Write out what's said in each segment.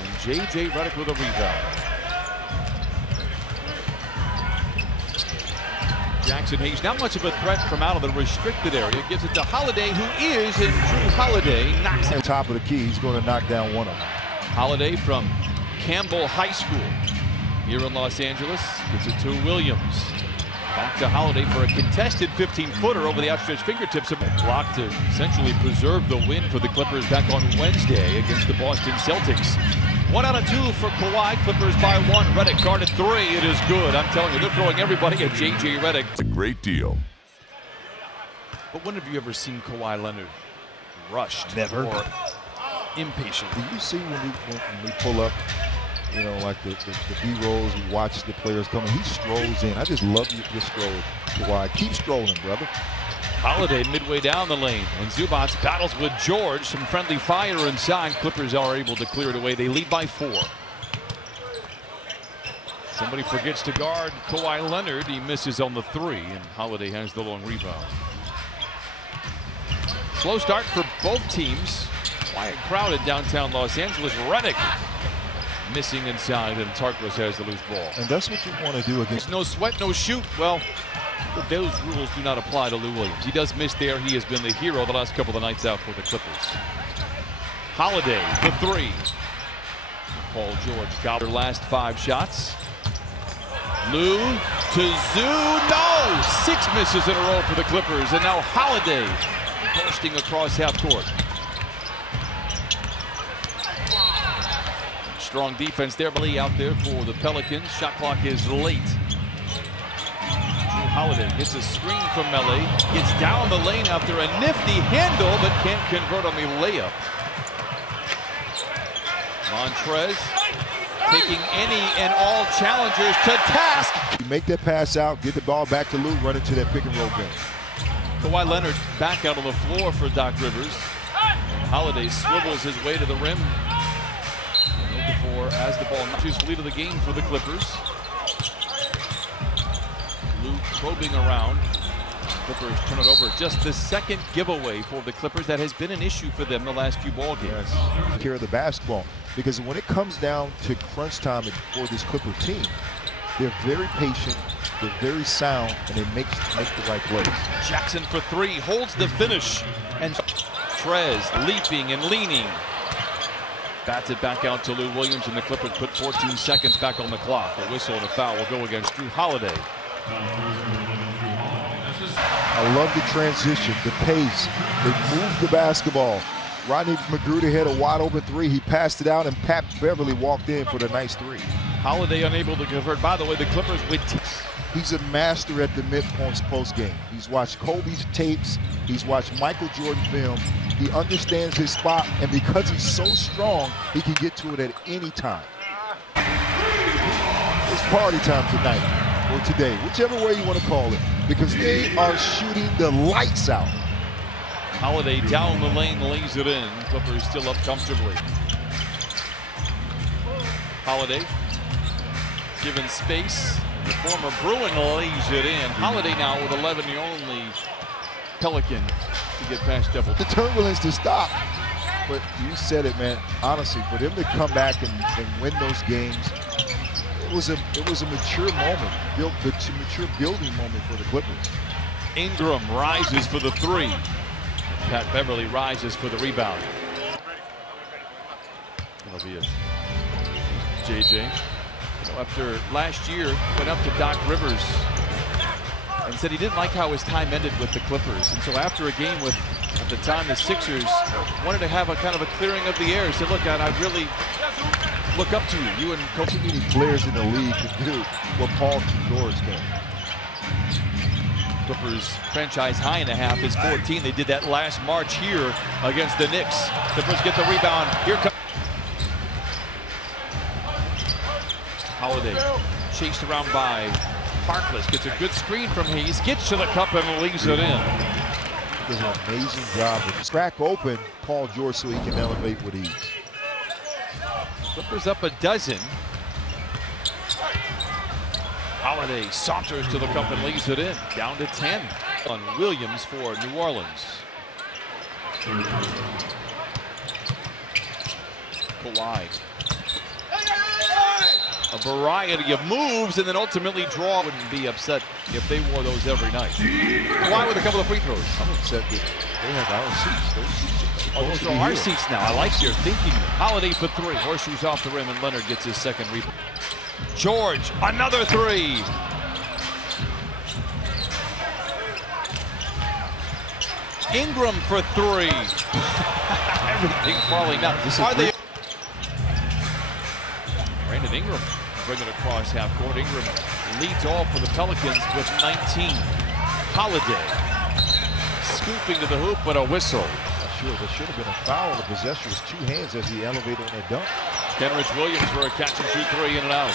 And J.J. Redick with a rebound. Jackson Hayes, not much of a threat from out of the restricted area. Gives it to Holiday, who is in Jrue Holiday. Knocks it. Top of the key, he's going to knock down one of them. Holiday from Campbell High School here in Los Angeles. Gives it to Williams. Back to Holiday for a contested 15-footer over the outstretched fingertips. A block to essentially preserve the win for the Clippers back on Wednesday against the Boston Celtics. 1 out of 2 for Kawhi. Clippers by 1. Redick guarded 3. It is good. I'm telling you, they're throwing everybody at J.J. Redick. It's a great deal. But when have you ever seen Kawhi Leonard rushed? Never. Or impatient? Do you see when we pull up, you know, like the B-rolls, we watch the players coming, he strolls in. I just love your stroll, Kawhi. Keep strolling, brother. Holiday midway down the lane, and Zubac battles with George. Some friendly fire inside. Clippers are able to clear it away. They lead by 4. Somebody forgets to guard Kawhi Leonard. He misses on the 3, and Holiday has the long rebound. Slow start for both teams. Quiet crowd in downtown Los Angeles. Redick missing inside, and Tarkos has the loose ball. And that's what you want to do against. No sweat, no shoot. Well, those rules do not apply to Lou Williams. He does miss there. He has been the hero the last couple of nights out for the Clippers. Holiday, the 3. Paul George got their last 5 shots. Lou to Zoo. No! 6 misses in a row for the Clippers. And now Holiday bursting across half court. Strong defense there. Lee out there for the Pelicans. Shot clock is late. Holiday gets a screen from Mele, gets down the lane after a nifty handle, but can't convert on the layup. Montrez taking any and all challengers to task. You make that pass out, get the ball back to Lou, run into that pick and roll game. Kawhi Leonard back out on the floor for Doc Rivers. Holiday swivels his way to the rim. Before as the ball notches lead of the game for the Clippers. Probing around. Clippers turn it over. Just the second giveaway for the Clippers. That has been an issue for them the last few ball games. Yes. Care of the basketball, because when it comes down to crunch time for this Clipper team, they're very patient, they're very sound, and they make the right plays. Jackson for 3 holds the finish, and Trez leaping and leaning. Bats it back out to Lou Williams, and the Clippers put 14 seconds back on the clock. A whistle and a foul will go against Jrue Holiday. I love the transition, the pace. They moved the basketball. Rodney McGruder had a wide open 3. He passed it out, and Pat Beverly walked in for the nice 3. Holiday unable to convert. By the way, the Clippers with. He's a master at the mid-points post game. He's watched Kobe's tapes. He's watched Michael Jordan film. He understands his spot, and because he's so strong, he can get to it at any time. It's party time tonight. Or today, whichever way you want to call it, because they are shooting the lights out. Holiday down the lane, lays it in. Clippers still up comfortably. Holiday given space. The former Bruin lays it in. Holiday now with 11, the only Pelican to get past double. The turbulence to stop. But you said it, man. Honestly, for them to come back and win those games, it was a mature moment, mature building moment for the Clippers. Ingram rises for the 3. Pat Beverly rises for the rebound. That'll be it. JJ, after last year, went up to Doc Rivers and said he didn't like how his time ended with the Clippers. And so after a game with, at the time, the Sixers wanted to have a kind of a clearing of the air. He said, look, I really look up to you. You and Coach. Many players in the league can do what Paul George can. Clippers franchise high in the half is 14. They did that last March here against the Knicks. Clippers get the rebound. Here comes Holiday, chased around by Harkless. Gets a good screen from Hayes. Gets to the cup and leaves it in. Does an amazing job of crack open Paul George so he can elevate with ease. Clippers up a dozen. Holiday saunters to the cup and leaves it in. Down to 10 on Williams for New Orleans. Kawhi. A variety of moves, and then ultimately draw. Wouldn't be upset if they wore those every night. Kawhi with a couple of free throws. I'm upset that they have our seats. Those seats are Those are our seats now. I like your thinking. Holiday for three. Horseshoes off the rim, and Leonard gets his second rebound. George, another three. Ingram for three. Everything falling down. Are they? Brandon Ingram bringing it across half court. Ingram leads all for the Pelicans with 19. Holiday scooping to the hoop, but a whistle. Sure, there should have been a foul. The possessor was two hands as he elevated on that dunk. Kenrich Williams for a catch and shoot three, in and out.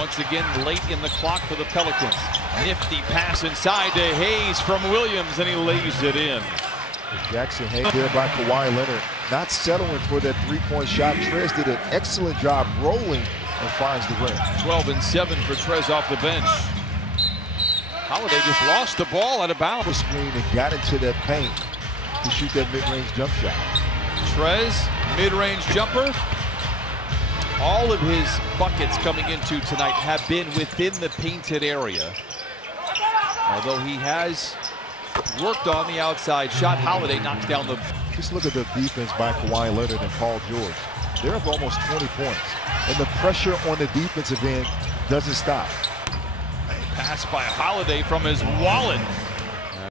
Once again, late in the clock for the Pelicans. Nifty pass inside to Hayes from Williams, and he lays it in. Jackson Hayes there by Kawhi Leonard. Not settling for that three-point shot. Trez did an excellent job rolling and finds the rim. 12 and 7 for Trez off the bench. Holiday just lost the ball out of bounds. Screen and got into that paint to shoot that mid-range jump shot. Trez, mid-range jumper. All of his buckets coming into tonight have been within the painted area. Although he has worked on the outside shot. Holiday knocks down the... Just look at the defense by Kawhi Leonard and Paul George. They're up almost 20 points. And the pressure on the defensive end doesn't stop. Pass by Holiday from his wallet.